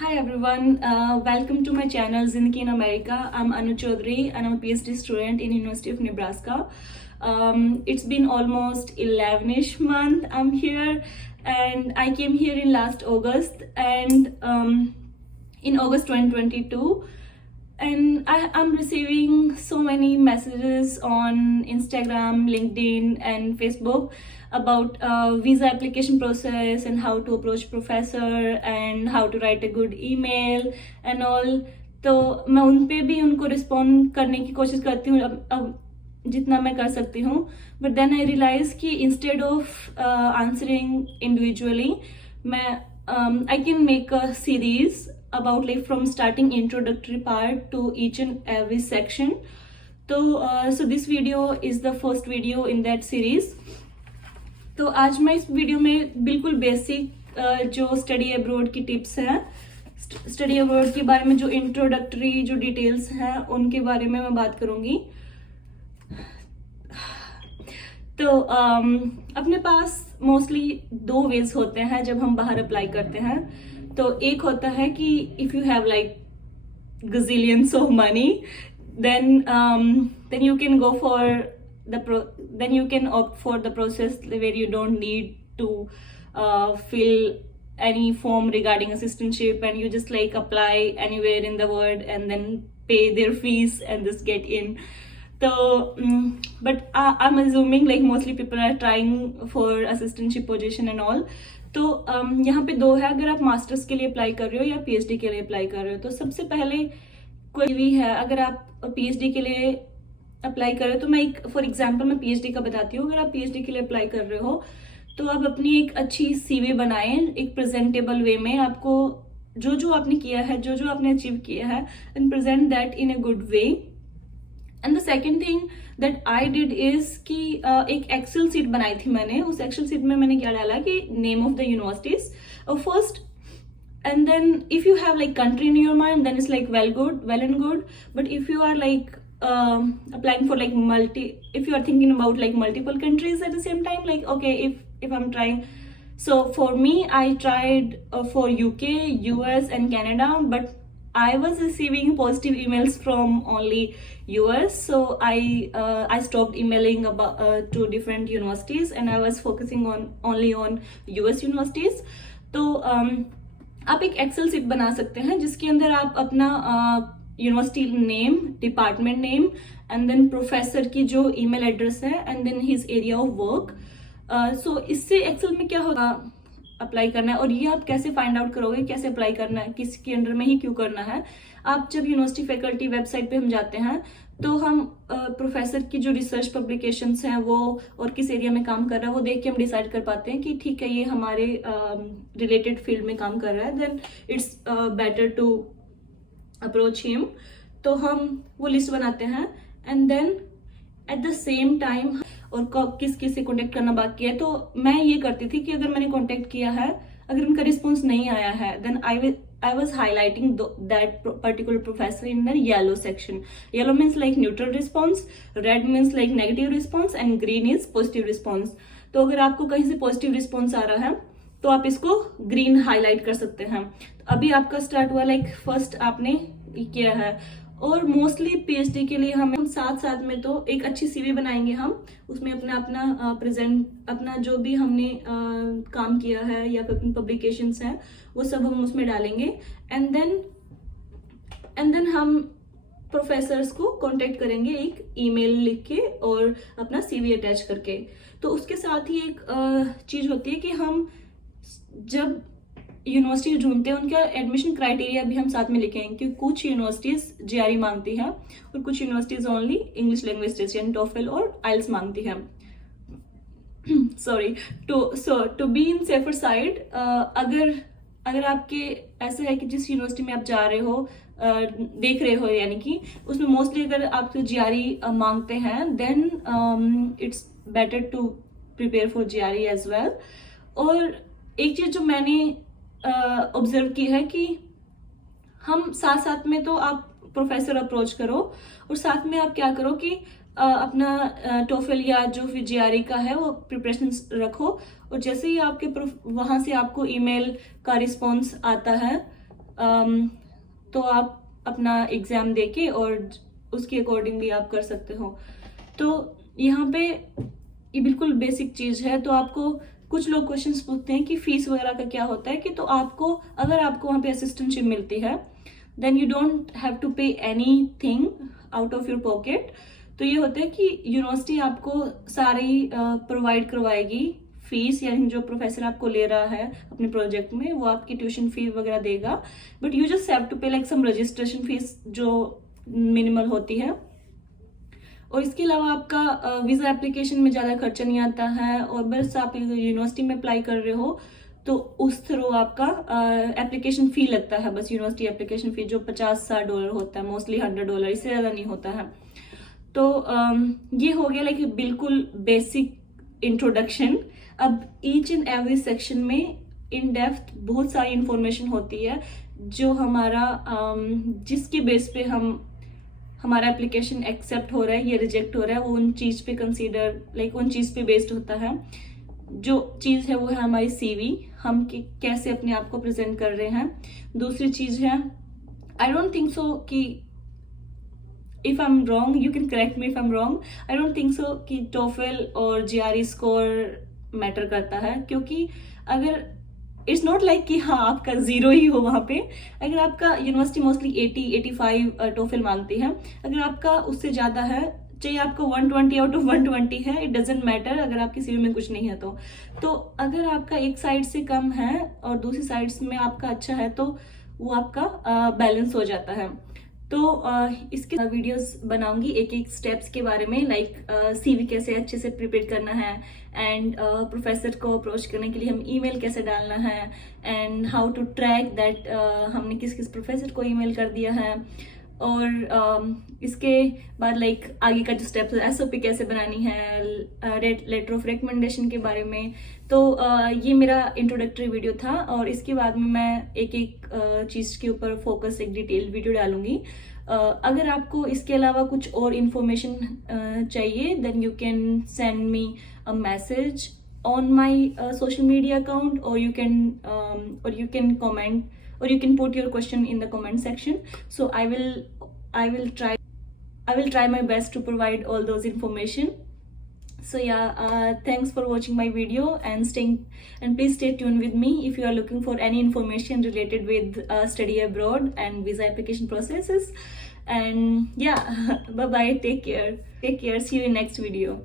Hi everyone, welcome to my channel Zindagi in America. I'm Anu Chaudhary and I'm a PhD student in University of Nebraska. It's been almost 11ish month I'm here, and I came here in last August and in August 2022, and I'm receiving so many messages on Instagram, LinkedIn and Facebook about visa application process and how to approach professor and how to write a good email and all. तो मैं उन पे भी उनको respond करने की कोशिश करती हूँ अब जितना मैं कर सकती हूँ, बट देन आई रियलाइज कि इंस्टेड ऑफ आंसरिंग इंडिविजुअली मैं I can make a series about like from starting introductory part to each and every section. So this video is the first video in that series. तो आज मैं इस video में बिल्कुल basic जो study abroad की tips हैं, study abroad के बारे में जो इंट्रोडक्टरी जो डिटेल्स हैं उनके बारे में मैं बात करूंगी. तो अपने पास मोस्टली दो वेज होते हैं जब हम बाहर अप्लाई करते हैं. तो एक होता है कि if you have like gazillions of money, then you can go for then you can opt for the process where you don't need to fill any form regarding assistantship, and you just like apply anywhere in the world and then pay their fees and just get in. So but I'm assuming like mostly people are trying for assistantship position and all. तो यहाँ पे दो है, अगर आप masters के लिए apply कर रहे हो या पीएचडी के लिए अप्लाई कर रहे हो. तो सबसे पहले कोई भी है, अगर आप पीएचडी के लिए अप्लाई कर रहे हो तो मैं एक फॉर एग्जांपल मैं पीएचडी का बताती हूँ. अगर आप पीएचडी के लिए अप्लाई कर रहे हो तो आप अपनी एक अच्छी सीवी बनाएं एक प्रेजेंटेबल वे में. आपको जो जो आपने किया है, जो जो आपने अचीव किया है, and present that in a good way. And the second thing that I did is कि एक एक्सेल सीट बनाई थी मैंने. उस एक्सेल सीट में मैंने क्या डाला कि name of the universities first, and then if you have like country in your mind then it's like well and good. But if you are like applying for like if you are thinking about like multiple countries at the same time, like okay, if I'm trying, so for me I tried for UK, US and Canada, but I was receiving positive emails from only US, so I stopped emailing about to different universities and I was focusing on only on US universities. तो आप एक Excel seat बना सकते हैं जिसके अंदर आप अपना university name, department name and then professor की जो ईमेल एड्रेस है and then his area of work. So इससे एक्सेल में क्या होगा, अप्लाई करना है. और ये आप कैसे फाइंड आउट करोगे कैसे अप्लाई करना है, किसके अंडर में ही क्यों करना है. आप जब यूनिवर्सिटी फैकल्टी वेबसाइट पे हम जाते हैं तो हम प्रोफेसर की जो रिसर्च पब्लिकेशंस हैं वो और किस एरिया में काम कर रहा है वो देख के हम डिसाइड कर पाते हैं कि ठीक है ये हमारे रिलेटेड फील्ड में काम कर रहा है, then it's better to approach him. तो हम वो लिस्ट बनाते हैं and then at the same time और किस किस से कॉन्टेक्ट करना बाकी है. तो मैं ये करती थी कि अगर मैंने कॉन्टेक्ट किया है, अगर उनका रिस्पॉन्स नहीं आया है, then I was highlighting that particular professor in the yellow section. Yellow means like neutral response, red means like negative response and green is positive response. तो अगर आपको कहीं से पॉजिटिव रिस्पॉन्स आ रहा है तो आप इसको ग्रीन हाईलाइट कर सकते हैं. तो अभी आपका स्टार्ट हुआ लाइक फर्स्ट आपने किया है. और मोस्टली पीएचडी के लिए हम साथ साथ में तो एक अच्छी सीवी बनाएंगे हम, उसमें अपना प्रेजेंट अपना जो भी हमने काम किया है या फिर अपनी पब्लिकेशंस हैं वो सब हम उसमें डालेंगे. एंड देन हम प्रोफेसर्स को कांटेक्ट करेंगे एक ईमेल लिख के और अपना सीवी अटैच करके. तो उसके साथ ही एक चीज होती है कि हम जब यूनिवर्सिटी ढूंढते हैं उनका एडमिशन क्राइटेरिया भी हम साथ में लिखेंगे, क्योंकि कुछ यूनिवर्सिटीज जीआरई मांगती हैं और कुछ universities only English language test यानी टोफेल और आइल्स मांगती हैं. Sorry, to be in safer side, अगर आपके ऐसा है कि जिस यूनिवर्सिटी में आप जा रहे हो देख रहे हो यानी कि उसमें मोस्टली अगर आप जीआरई मांगते हैं then it's better to prepare for GRE as well. और एक चीज जो मैंने ऑब्जर्व की है कि हम साथ साथ में तो आप प्रोफेसर अप्रोच करो और साथ में आप क्या करो कि अपना टोफेल या जो फिर जीआरई का है वो प्रिपरेशन रखो. और जैसे ही आपके वहां से आपको ईमेल का रिस्पॉन्स आता है तो आप अपना एग्जाम देके और उसके अकॉर्डिंग भी आप कर सकते हो। तो यहाँ पे ये बिल्कुल बेसिक चीज है। तो आपको कुछ लोग क्वेश्चंस पूछते हैं कि फीस वगैरह का क्या होता है, कि तो आपको अगर आपको वहाँ पे असिस्टेंटशिप मिलती है then you don't have to pay anything out of your pocket. तो ये होता है कि यूनिवर्सिटी आपको सारी प्रोवाइड करवाएगी फीस, यानी जो प्रोफेसर आपको ले रहा है अपने प्रोजेक्ट में वो आपकी ट्यूशन फी वगैरह देगा, but you just have to pay like some registration fees जो मिनिमल होती है। और इसके अलावा आपका वीजा एप्लीकेशन में ज्यादा खर्चा नहीं आता है, और बस आप यूनिवर्सिटी में अप्लाई कर रहे हो तो उस थ्रू आपका एप्लीकेशन फी लगता है, बस यूनिवर्सिटी एप्लीकेशन फी जो $50-60 होता है, मोस्टली $100, इससे ज्यादा नहीं होता है। तो ये हो गया लाइक बिल्कुल बेसिक इंट्रोडक्शन। अब ईच एंड एवरी सेक्शन में इन डेप्थ बहुत सारी इंफॉर्मेशन होती है जो हमारा जिसके बेस पे हमारा एप्लीकेशन एक्सेप्ट हो रहा है या रिजेक्ट हो रहा है, वो उन चीज पे कंसीडर लाइक उन चीज पे बेस्ड होता है। जो चीज है वो है हमारी सीवी, हम कैसे अपने आप को प्रेजेंट कर रहे हैं। दूसरी चीज है, आई डोंट थिंक सो कि if I am wrong you can correct me if I am wrong, I don't think so कि टोफेल और जीआरई स्कोर मैटर करता है, क्योंकि अगर इट्स नॉट लाइक कि हाँ आपका 0 ही हो वहां पे। अगर आपका यूनिवर्सिटी मोस्टली 80-85 टोफेल मांगती है, अगर आपका उससे ज्यादा है, चाहे आपको 120 आउट ऑफ 120 है, इट डजेंट मैटर अगर आपकी सीवी में कुछ नहीं है तो अगर आपका एक साइड से कम है और दूसरी साइड में आपका अच्छा है तो वो आपका बैलेंस हो जाता है। तो इसके वीडियोस बनाऊंगी एक एक स्टेप्स के बारे में, लाइक सीवी कैसे अच्छे से प्रिपेयर करना है, एंड प्रोफेसर को अप्रोच करने के लिए हम ईमेल कैसे डालना है, and how to track that हमने किस किस प्रोफेसर को ईमेल कर दिया है, और इसके बाद लाइक आगे का जो स्टेप्स है, एसओपी कैसे बनानी है, लेटर ऑफ रिकमेंडेशन के बारे में। तो ये मेरा इंट्रोडक्टरी वीडियो था, और इसके बाद में मैं एक एक चीज के ऊपर फोकस एक डिटेल वीडियो डालूंगी। अगर आपको इसके अलावा कुछ और इन्फॉर्मेशन चाहिए then you can send me a message on my social media account, or you can comment, or you can put your question in the comment section. So I will try my best to provide all those information. So yeah, thanks for watching my video, and please stay tuned with me if you are looking for any information related with study abroad and visa application processes. And yeah, bye bye, take care, see you in next video.